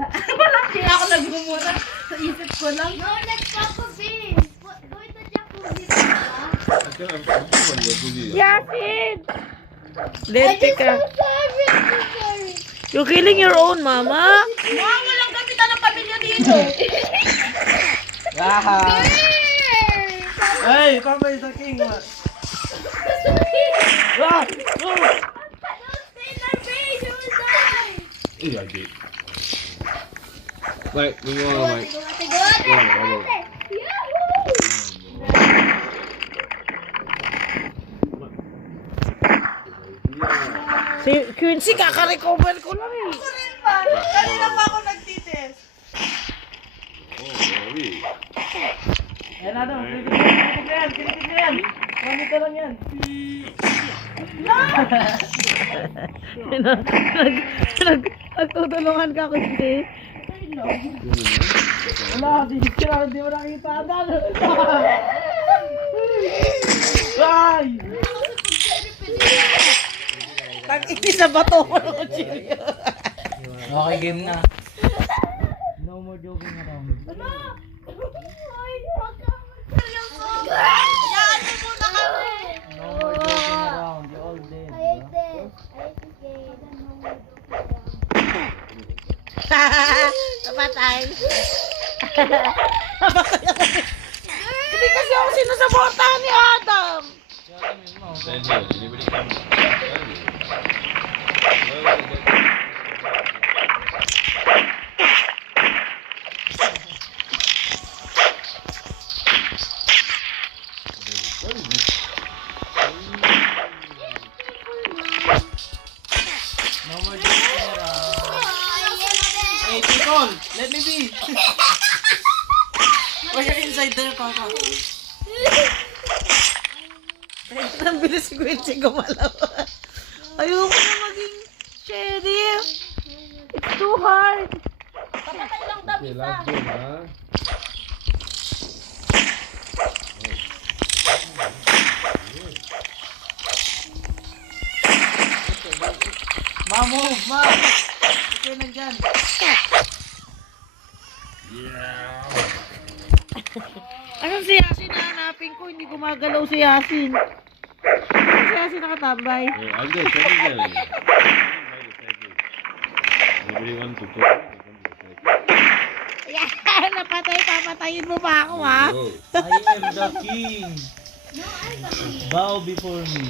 Walang kaya ako nagmumura. Sa isip ko lang. No, let's jacuzzi. Go in the jacuzzi. Yasin! Lente ka. You're killing your own mama. Mga walang kapitan ng pamilya dito. Hey, Papa is the king. What? Ah! Oh! Yeah, I did. Like, we go on, like. Si Quincy, kaka-recover ko lang eh. Ako rin ba? Kanina pa ako nagtitis. Oh, really? Yan na daw. Kinitig na yan. Ganito lang yan. Nagtutulungan ka, Quincy. Wala, di mo nakita. Ay! Tag-inis sa bato ko ng kutsilyo. Okay, game na. No more joking around. Hayaan mo muna kami. No more joking around. You all dead. I hate this. I hate this game. Napatay. Hindi kasi ako sinusuportahan ni Adam. Daniel, anybody come? What is this? No more joking around. Hey, people! Let me be! Why you're inside there, Papa? Ang bilis si Quincy gumalaw. Ayoko na maging sheriff. It's too hard. Papatay lang daw Okay, isa. last game, huh? Ma, move! Ma! Okay, nandyan. Anong si Yasin na hanapin ko? Hindi gumagalaw si Yasin. Anong si Yasin nakatambay? Yeah, I'll go. Tell me there. Nobody want to talk. Yan! Napatay, papatayin mo ba ako ha? Go. I am the king. Bow before me.